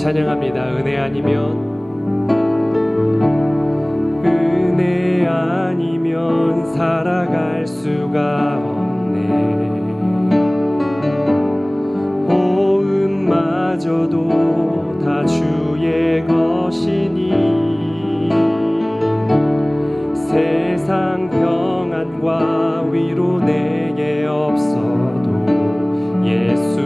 찬양합니다. 은혜 아니면 살아갈 수가 없네. 호흡마저도 다 주의 것이니 세상 평안과 위로 내게 없어도 예수,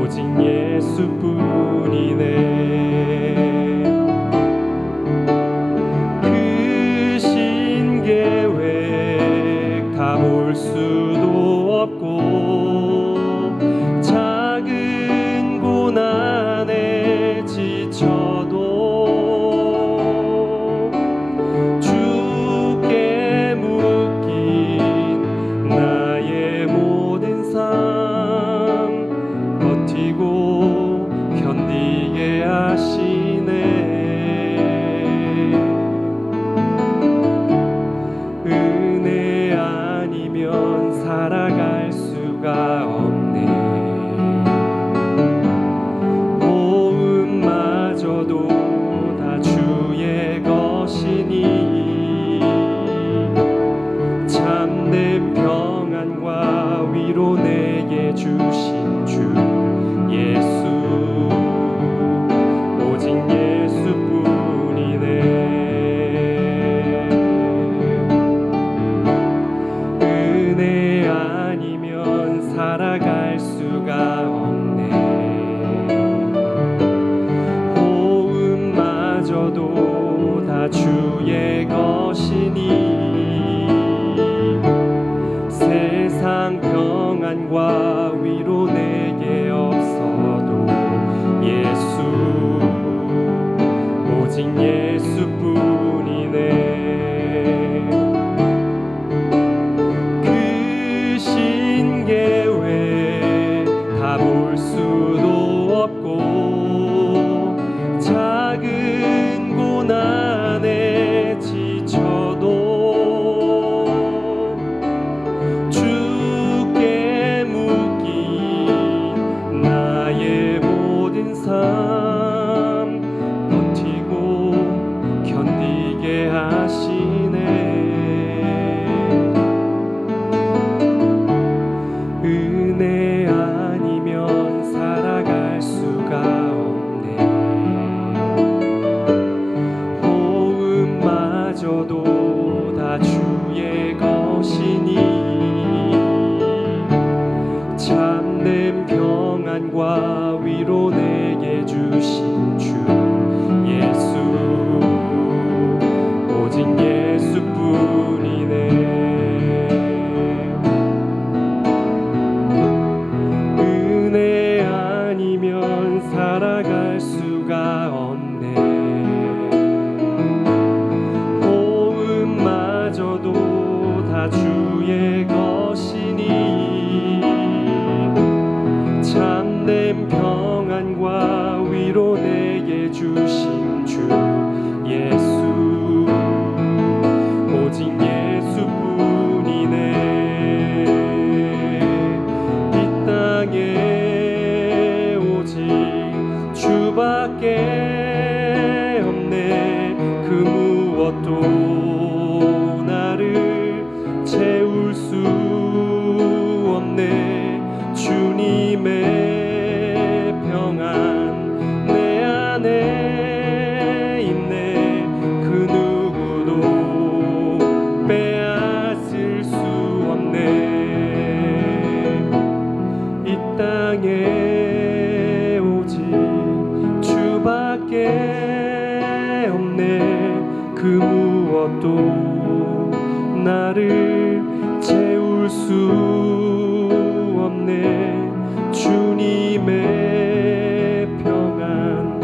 오직 예수뿐이네. 그 신계획 다 볼 수도 없고 작은 고난에 지쳐도 주께 묶인 나의 모든 삶 버티고 견디게 하시네. 은혜 아니면 살아갈 수가 없네. 호흡마저도 다 주의 것이니 참된 평안과 위로 내게 주신 주 예수, 오직 예수뿐이네. 은혜 아니면 살아갈 수가 없네. 호흡마저도 다 주의 것이니 세상 평안과 위로 내게 없어도 예수, 오직 예수뿐이네. 그 신계획 다 볼 수도 없고 작은 고난에 지쳐도 주께 묶인 나의 모든 삶 버티고 견디게 하시네. 은혜 아니면 살아갈 수가 없네. 호흡마저도 다 주의 것이니 참된 평안과 위로 내게 주신 주 예수, 오직 예수뿐이네. 은혜 아니면 살아갈 수가 없네. 호흡마저도 다 주의 것이니 참된 평안과 위로 내게 주신 주 예수, 오직 예수뿐이네. 이 땅에 오직 주밖에 없네. 그 무엇도 나를 채울 수 없네. 주님의 평안 내 안에 있네. 그 누구도 빼앗을 수 없네. 이 땅에 오직 주밖에 없네. 그 무엇도 나를 채울 수 없네. 주님의 평안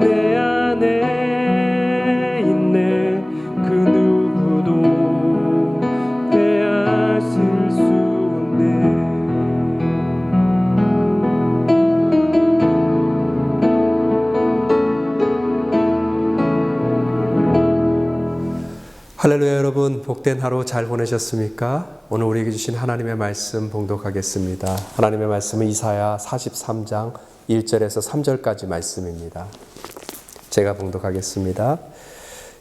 내 안에 있네. 그 누구도 빼앗을 수 없네. 할렐루야. 여러분, 복된 하루 잘 보내셨습니까? 오늘 우리에게 주신 하나님의 말씀 봉독하겠습니다. 하나님의 말씀은 이사야 43장 1절에서 3절까지 말씀입니다. 제가 봉독하겠습니다.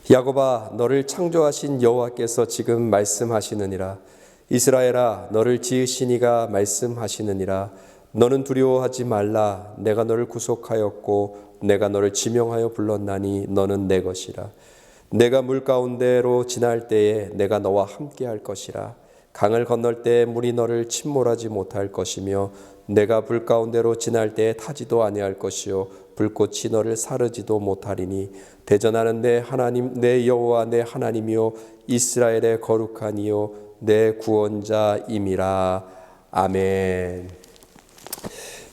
야곱아, 너를 창조하신 여호와께서 지금 말씀하시느니라. 이스라엘아, 너를 지으신 이가 말씀하시느니라. 너는 두려워하지 말라. 내가 너를 구속하였고 내가 너를 지명하여 불렀나니 너는 내 것이라. 내가 물 가운데로 지날 때에 내가 너와 함께 할 것이라. 강을 건널 때에 물이 너를 침몰하지 못할 것이며 내가 불 가운데로 지날 때에 타지도 아니할 것이요 불꽃이 너를 사르지도 못하리니 대전하는 내 하나님 내 여호와 내 하나님이요 이스라엘의 거룩한 이요 내 구원자임이라. 아멘.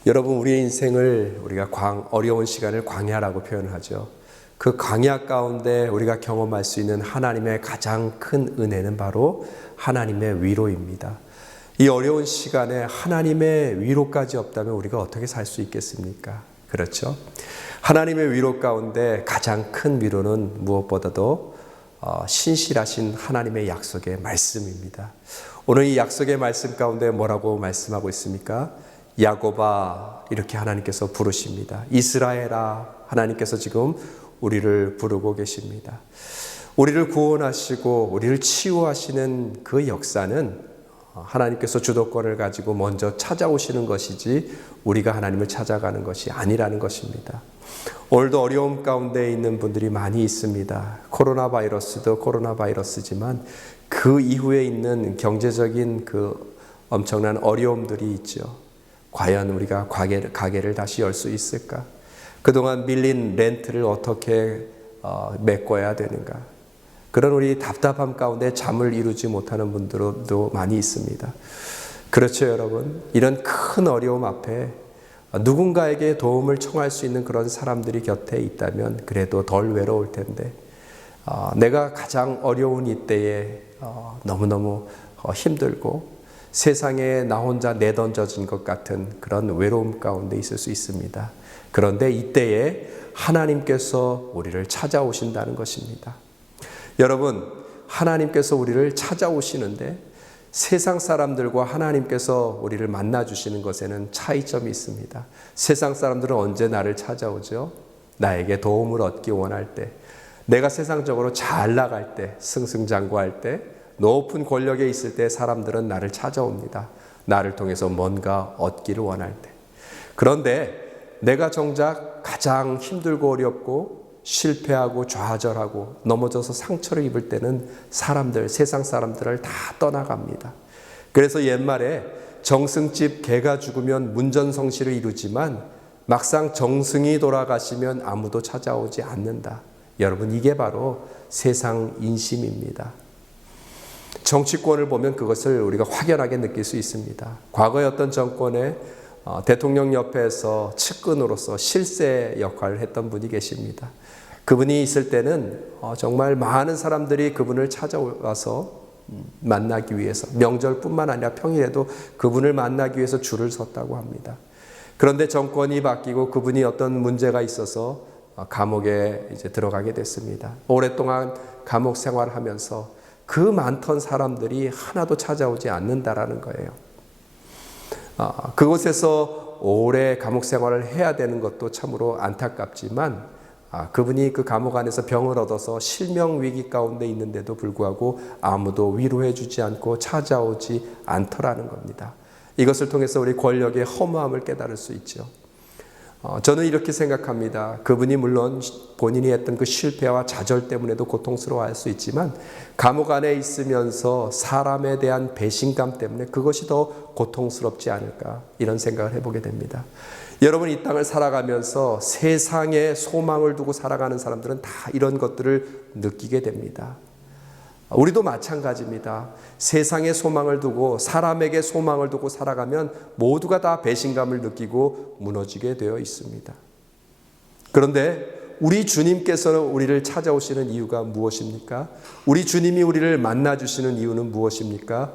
여러분, 우리의 인생을 우리가 어려운 시간을 광야라고 표현하죠. 그 광야 가운데 우리가 경험할 수 있는 하나님의 가장 큰 은혜는 바로 하나님의 위로입니다. 이 어려운 시간에 하나님의 위로까지 없다면 우리가 어떻게 살 수 있겠습니까? 그렇죠? 하나님의 위로 가운데 가장 큰 위로는 무엇보다도 신실하신 하나님의 약속의 말씀입니다. 오늘 이 약속의 말씀 가운데 뭐라고 말씀하고 있습니까? 야곱아, 이렇게 하나님께서 부르십니다. 이스라엘아, 하나님께서 지금 우리를 부르고 계십니다. 우리를 구원하시고 우리를 치유하시는 그 역사는 하나님께서 주도권을 가지고 먼저 찾아오시는 것이지 우리가 하나님을 찾아가는 것이 아니라는 것입니다. 오늘도 어려움 가운데 있는 분들이 많이 있습니다. 코로나 바이러스도 코로나 바이러스지만 그 이후에 있는 경제적인 그 엄청난 어려움들이 있죠. 과연 우리가 가게를 다시 열 수 있을까? 그동안 밀린 렌트를 어떻게 메꿔야 되는가? 그런 우리 답답함 가운데 잠을 이루지 못하는 분들도 많이 있습니다. 그렇죠, 여러분? 이런 큰 어려움 앞에 누군가에게 도움을 청할 수 있는 그런 사람들이 곁에 있다면 그래도 덜 외로울 텐데 내가 가장 어려운 이때에 너무너무 힘들고 세상에 나 혼자 내던져진 것 같은 그런 외로움 가운데 있을 수 있습니다. 그런데 이때에 하나님께서 우리를 찾아오신다는 것입니다. 여러분, 하나님께서 우리를 찾아오시는데 세상 사람들과 하나님께서 우리를 만나주시는 것에는 차이점이 있습니다. 세상 사람들은 언제 나를 찾아오죠? 나에게 도움을 얻기 원할 때, 내가 세상적으로 잘 나갈 때, 승승장구할 때, 높은 권력에 있을 때 사람들은 나를 찾아옵니다. 나를 통해서 뭔가 얻기를 원할 때. 그런데 내가 정작 가장 힘들고 어렵고 실패하고 좌절하고 넘어져서 상처를 입을 때는 세상 사람들을 다 떠나갑니다. 그래서 옛말에 정승집 개가 죽으면 문전성시를 이루지만 막상 정승이 돌아가시면 아무도 찾아오지 않는다. 여러분, 이게 바로 세상 인심입니다. 정치권을 보면 그것을 우리가 확연하게 느낄 수 있습니다. 과거의 어떤 정권의 대통령 옆에서 측근으로서 실세 역할을 했던 분이 계십니다. 그분이 있을 때는 정말 많은 사람들이 그분을 찾아와서 만나기 위해서, 명절뿐만 아니라 평일에도 그분을 만나기 위해서 줄을 섰다고 합니다. 그런데 정권이 바뀌고 그분이 어떤 문제가 있어서 감옥에 이제 들어가게 됐습니다. 오랫동안 감옥 생활을 하면서 그 많던 사람들이 하나도 찾아오지 않는다라는 거예요. 그곳에서 오래 감옥 생활을 해야 되는 것도 참으로 안타깝지만 그분이 그 감옥 안에서 병을 얻어서 실명 위기 가운데 있는데도 불구하고 아무도 위로해 주지 않고 찾아오지 않더라는 겁니다. 이것을 통해서 우리 권력의 허무함을 깨달을 수 있죠. 저는 이렇게 생각합니다. 그분이 물론 본인이 했던 그 실패와 좌절 때문에도 고통스러워할 수 있지만 감옥 안에 있으면서 사람에 대한 배신감 때문에 그것이 더 고통스럽지 않을까, 이런 생각을 해보게 됩니다. 여러분, 이 땅을 살아가면서 세상에 소망을 두고 살아가는 사람들은 다 이런 것들을 느끼게 됩니다. 우리도 마찬가지입니다. 세상에 소망을 두고 사람에게 소망을 두고 살아가면 모두가 다 배신감을 느끼고 무너지게 되어 있습니다. 그런데 우리 주님께서는 우리를 찾아오시는 이유가 무엇입니까? 우리 주님이 우리를 만나주시는 이유는 무엇입니까?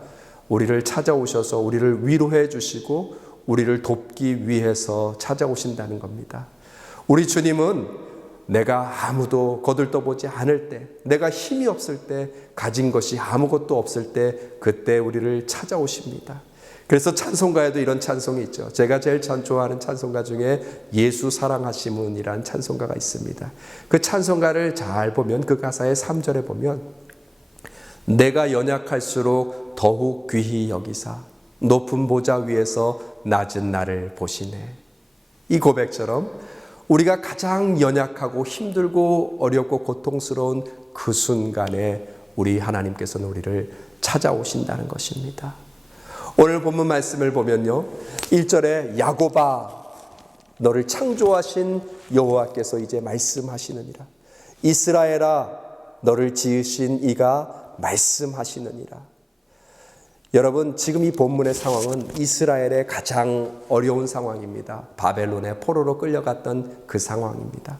우리를 찾아오셔서 우리를 위로해 주시고 우리를 돕기 위해서 찾아오신다는 겁니다. 우리 주님은 내가 아무도 거들떠보지 않을 때, 내가 힘이 없을 때, 가진 것이 아무것도 없을 때, 그때 우리를 찾아오십니다. 그래서 찬송가에도 이런 찬송이 있죠. 제가 제일 좋아하는 찬송가 중에 예수 사랑하심은이라는 찬송가가 있습니다. 그 찬송가를 잘 보면 그 가사의 3절에 보면 내가 연약할수록 더욱 귀히 여기사 높은 보좌 위에서 낮은 나를 보시네. 이 고백처럼 우리가 가장 연약하고 힘들고 어렵고 고통스러운 그 순간에 우리 하나님께서는 우리를 찾아오신다는 것입니다. 오늘 본문 말씀을 보면요, 1절에 야곱아 너를 창조하신 여호와께서 이제 말씀하시느니라. 이스라엘아 너를 지으신 이가 말씀하시느니라. 여러분, 지금 이 본문의 상황은 이스라엘의 가장 어려운 상황입니다. 바벨론의 포로로 끌려갔던 그 상황입니다.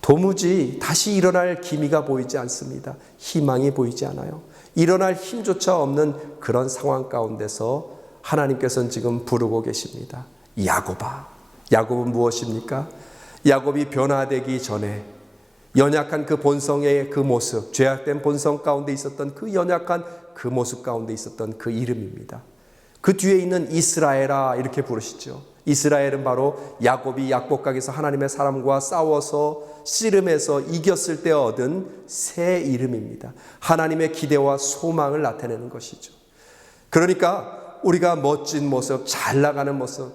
도무지 다시 일어날 기미가 보이지 않습니다. 희망이 보이지 않아요. 일어날 힘조차 없는 그런 상황 가운데서 하나님께서는 지금 부르고 계십니다. 야곱아. 야곱은 무엇입니까? 야곱이 변화되기 전에 연약한 그 본성의 그 모습, 죄악된 본성 가운데 있었던 그 연약한 그 모습 가운데 있었던 그 이름입니다. 그 뒤에 있는 이스라엘아 이렇게 부르시죠. 이스라엘은 바로 야곱이 약복강에서 하나님의 사람과 싸워서 씨름해서 이겼을 때 얻은 새 이름입니다. 하나님의 기대와 소망을 나타내는 것이죠. 그러니까 우리가 멋진 모습, 잘 나가는 모습,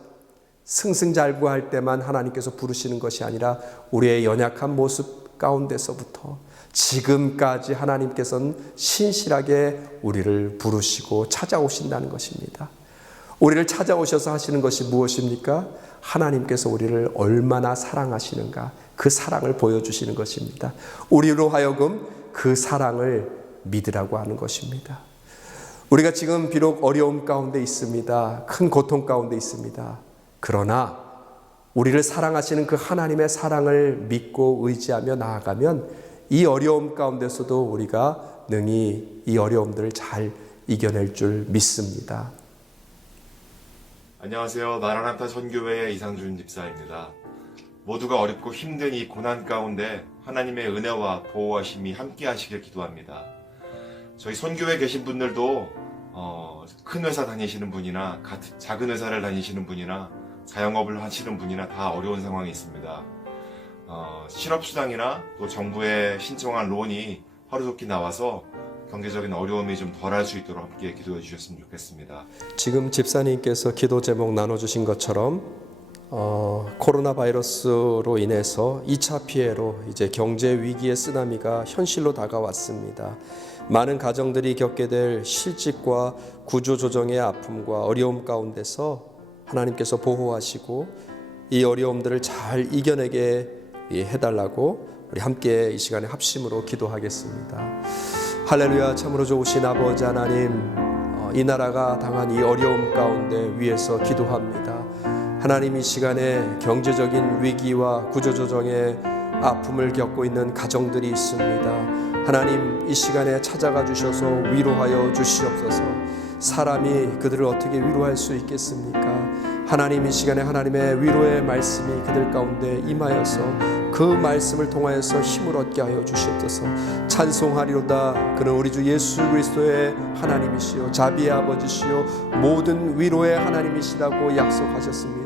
승승장구할 때만 하나님께서 부르시는 것이 아니라 우리의 연약한 모습 가운데서부터 지금까지 하나님께서는 신실하게 우리를 부르시고 찾아오신다는 것입니다. 우리를 찾아오셔서 하시는 것이 무엇입니까? 하나님께서 우리를 얼마나 사랑하시는가, 그 사랑을 보여주시는 것입니다. 우리로 하여금 그 사랑을 믿으라고 하는 것입니다. 우리가 지금 비록 어려움 가운데 있습니다. 큰 고통 가운데 있습니다. 그러나 우리를 사랑하시는 그 하나님의 사랑을 믿고 의지하며 나아가면 이 어려움 가운데서도 우리가 능히 이 어려움들을 잘 이겨낼 줄 믿습니다. 안녕하세요. 마라나타 선교회의 이상준 집사입니다. 모두가 어렵고 힘든 이 고난 가운데 하나님의 은혜와 보호하심이 함께 하시길 기도합니다. 저희 선교회에 계신 분들도 큰 회사 다니시는 분이나 작은 회사를 다니시는 분이나 자영업을 하시는 분이나 다 어려운 상황이 있습니다. 실업수당이나 또 정부에 신청한 론이 하루속히 나와서 경제적인 어려움이 좀 덜할 수 있도록 함께 기도해 주셨으면 좋겠습니다. 지금 집사님께서 기도 제목 나눠주신 것처럼 코로나 바이러스로 인해서 2차 피해로 이제 경제 위기의 쓰나미가 현실로 다가왔습니다. 많은 가정들이 겪게 될 실직과 구조조정의 아픔과 어려움 가운데서 하나님께서 보호하시고 이 어려움들을 잘 이겨내게 해달라고 우리 함께 이 시간에 합심으로 기도하겠습니다. 할렐루야. 참으로 좋으신 아버지 하나님, 이 나라가 당한 이 어려움 가운데 위에서 기도합니다. 하나님, 이 시간에 경제적인 위기와 구조조정의 아픔을 겪고 있는 가정들이 있습니다. 하나님, 이 시간에 찾아가 주셔서 위로하여 주시옵소서. 사람이 그들을 어떻게 위로할 수 있겠습니까? 하나님, 이 시간에 하나님의 위로의 말씀이 그들 가운데 임하여서 그 말씀을 통하여서 힘을 얻게 하여 주시옵소서. 찬송하리로다. 그는 우리 주 예수 그리스도의 하나님이시요 자비의 아버지시요 모든 위로의 하나님이시라고 약속하셨습니다.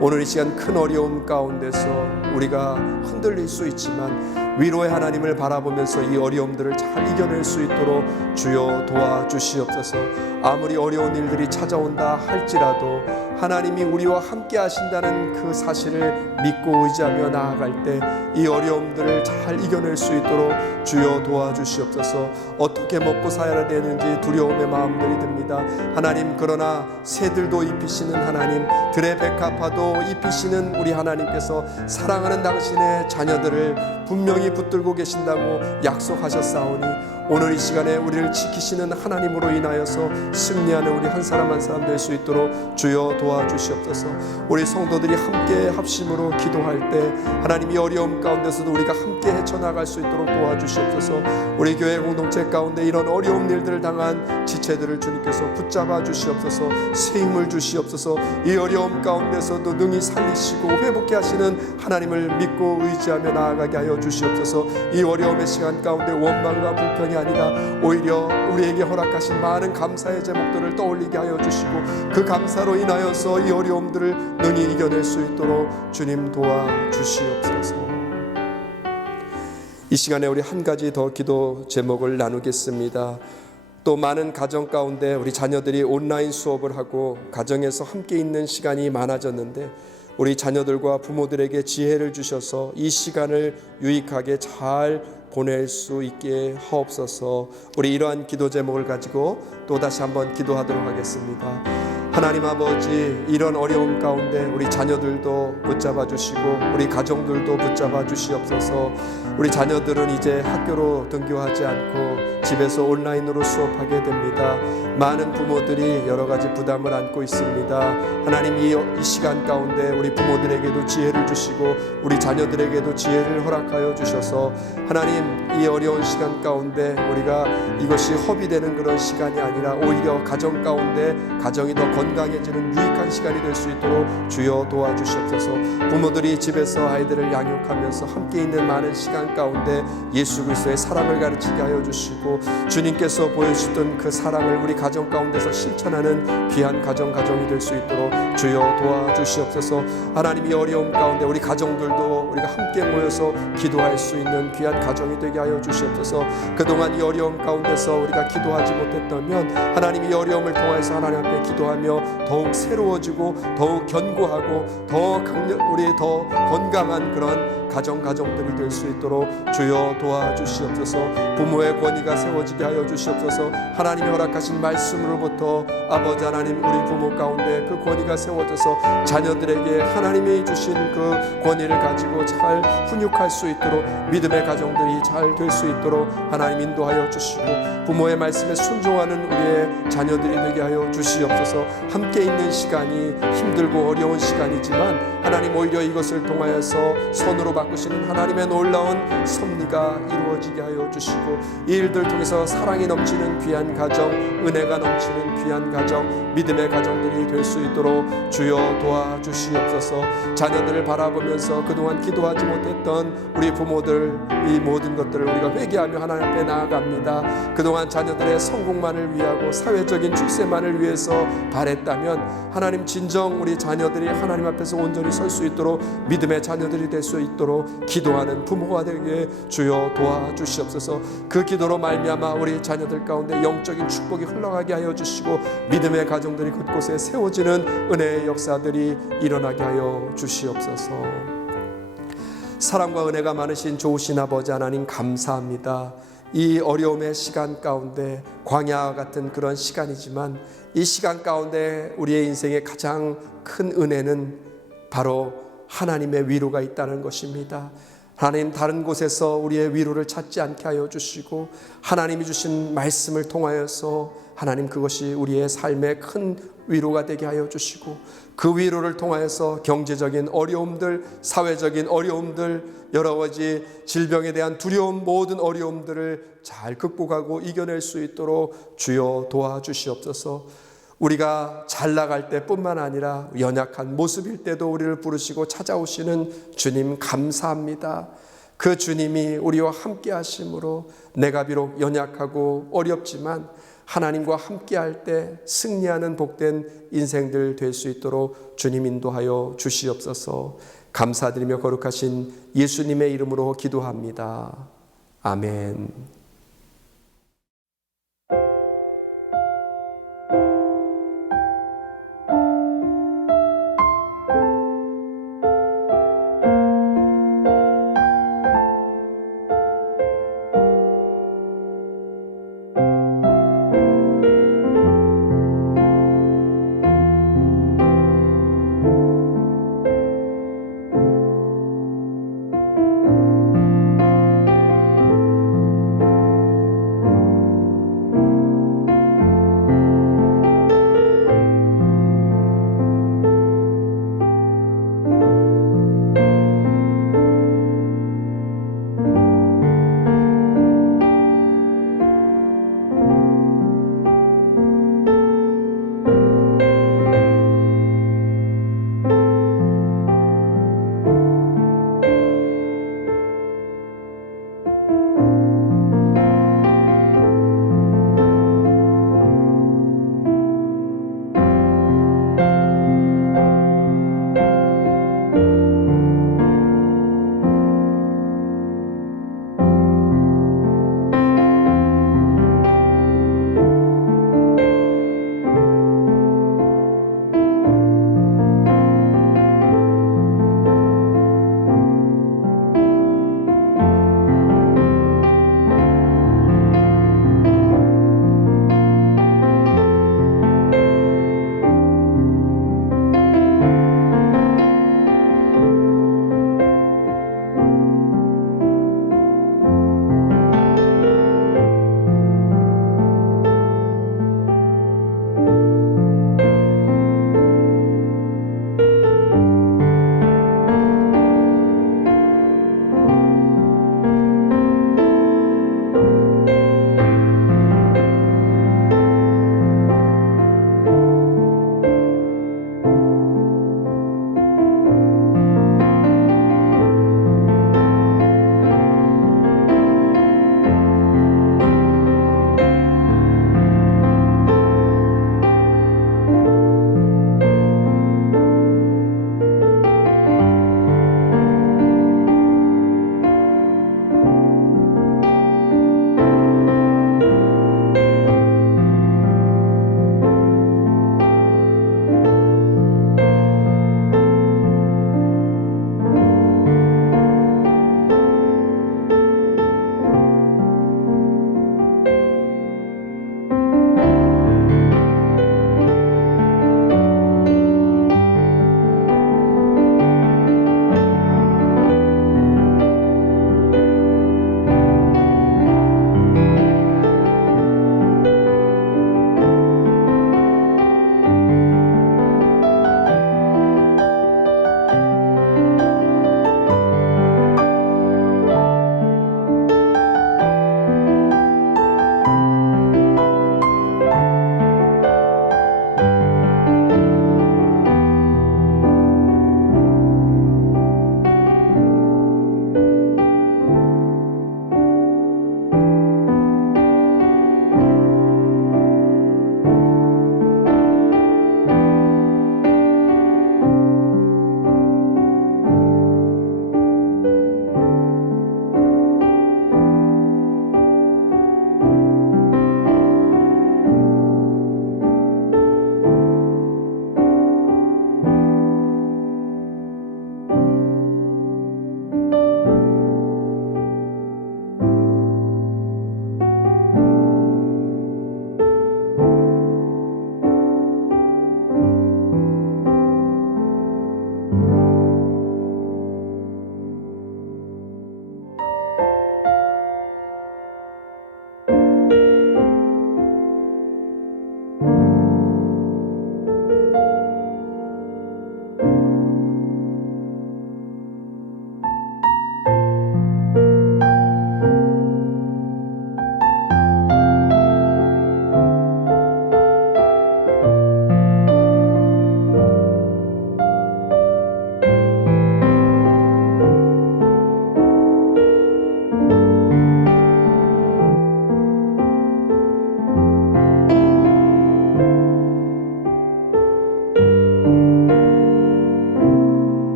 오늘 이 시간 큰 어려움 가운데서 우리가 흔들릴 수 있지만 위로의 하나님을 바라보면서 이 어려움들을 잘 이겨낼 수 있도록 주여 도와주시옵소서. 아무리 어려운 일들이 찾아온다 할지라도 하나님이 우리와 함께 하신다는 그 사실을 믿고 의지하며 나아갈 때 이 어려움들을 잘 이겨낼 수 있도록 주여 도와주시옵소서. 어떻게 먹고 살아야 되는지 두려움의 마음들이 듭니다. 하나님, 그러나 새들도 입히시는 하나님, 들의 백합화도 입히시는 우리 하나님께서 사랑하는 당신의 자녀들을 분명히 붙들고 계신다고 약속하셨사오니 오늘 이 시간에 우리를 지키시는 하나님으로 인하여서 승리하는 우리 한 사람 한 사람 될 수 있도록 주여 도와주시옵소서. 우리 성도들이 함께 합심으로 기도할 때 하나님이 어려움 가운데서도 우리가 함께 헤쳐나갈 수 있도록 도와주시옵소서. 우리 교회 공동체 가운데 이런 어려운 일들을 당한 지체들을 주님께서 붙잡아 주시옵소서. 새 힘을 주시옵소서. 이 어려움 가운데서도 능히 살리시고 회복케 하시는 하나님을 믿고 의지하며 나아가게 하여 주시옵소서. 이 어려움의 시간 가운데 원망과 불평이 아니라 오히려 우리에게 허락하신 많은 감사의 제목들을 떠올리게 하여 주시고 그 감사로 인하여서 이 어려움들을 능히 이겨낼 수 있도록 주님 도와주시옵소서. 이 시간에 우리 한 가지 더 기도 제목을 나누겠습니다. 또 많은 가정 가운데 우리 자녀들이 온라인 수업을 하고 가정에서 함께 있는 시간이 많아졌는데 우리 자녀들과 부모들에게 지혜를 주셔서 이 시간을 유익하게 잘 보낼 수 있게 하옵소서. 우리 이러한 기도 제목을 가지고 또다시 한번 기도하도록 하겠습니다. 하나님 아버지, 이런 어려움 가운데 우리 자녀들도 붙잡아 주시고 우리 가정들도 붙잡아 주시옵소서. 우리 자녀들은 이제 학교로 등교하지 않고 집에서 온라인으로 수업하게 됩니다. 많은 부모들이 여러 가지 부담을 안고 있습니다. 하나님, 이 시간 가운데 우리 부모들에게도 지혜를 주시고 우리 자녀들에게도 지혜를 허락하여 주셔서 하나님, 이 어려운 시간 가운데 우리가 이것이 허비되는 그런 시간이 아니라 오히려 가정 가운데 가정이 더 건강해지는 유익한 시간이 될 수 있도록 주여 도와주시옵소서. 부모들이 집에서 아이들을 양육하면서 함께 있는 많은 시간 가운데 예수 그리스도의 사랑을 가르치게 하여 주시고 주님께서 보여주셨던 그 사랑을 우리 가정 가운데서 실천하는 귀한 가정이 될 수 있도록 주여 도와주시옵소서. 하나님, 이 어려움 가운데 우리 가정들도 우리가 함께 모여서 기도할 수 있는 귀한 가정이 되게 하여 주시옵소서. 그동안 이 어려움 가운데서 우리가 기도하지 못했다면 하나님, 이 어려움을 통해서 하나님 앞에 기도하며 더욱 새로워지고 더욱 견고하고 우리 더 건강한 그런 가정들이 될 수 있도록 주여 도와주시옵소서. 부모의 권위가 세워지게 하여 주시옵소서. 하나님이 허락하신 말씀으로부터 아버지 하나님, 우리 부모 가운데 그 권위가 세워져서 자녀들에게 하나님이 주신 그 권위를 가지고 잘 훈육할 수 있도록 믿음의 가정들이 잘 될 수 있도록 하나님 인도하여 주시고 부모의 말씀에 순종하는 우리의 자녀들이 되게 하여 주시옵소서. 함께 있는 시간이 힘들고 어려운 시간이지만 하나님, 오히려 이것을 통하여서 선으로 바꾸시는 하나님의 놀라운 섭리가 이루어지게 하여 주시고 이 일들 통해서 사랑이 넘치는 귀한 가정, 은혜가 넘치는 귀한 가정, 믿음의 가정들이 될 수 있도록 주여 도와주시옵소서. 자녀들을 바라보면서 그동안 기도하지 못했던 우리 부모들, 이 모든 것들을 우리가 회개하며 하나님 앞에 나아갑니다. 그동안 자녀들의 성공만을 위하고 사회적인 출세만을 위해서 바랬다면 하나님, 진정 우리 자녀들이 하나님 앞에서 온전히 설 수 있도록 믿음의 자녀들이 될 수 있도록 기도하는 부모가 되게 주여 도와주시옵소서. 그 기도로 말미암아 우리 자녀들 가운데 영적인 축복이 흘러가게 하여 주시고 믿음의 가정들이 곳곳에 세워지는 은혜의 역사들이 일어나게 하여 주시옵소서. 사랑과 은혜가 많으신 좋으신 아버지 하나님, 감사합니다. 이 어려움의 시간 가운데 광야 같은 그런 시간이지만 이 시간 가운데 우리의 인생의 가장 큰 은혜는 바로 하나님의 위로가 있다는 것입니다. 하나님, 다른 곳에서 우리의 위로를 찾지 않게 하여 주시고 하나님이 주신 말씀을 통하여서 하나님, 그것이 우리의 삶의 큰 위로가 되게 하여 주시고 그 위로를 통하여서 경제적인 어려움들, 사회적인 어려움들, 여러 가지 질병에 대한 두려움, 모든 어려움들을 잘 극복하고 이겨낼 수 있도록 주여 도와주시옵소서. 우리가 잘 나갈 때뿐만 아니라 연약한 모습일 때도 우리를 부르시고 찾아오시는 주님, 감사합니다. 그 주님이 우리와 함께 하심으로 내가 비록 연약하고 어렵지만 하나님과 함께 할 때 승리하는 복된 인생들 될 수 있도록 주님 인도하여 주시옵소서. 감사드리며 거룩하신 예수님의 이름으로 기도합니다. 아멘.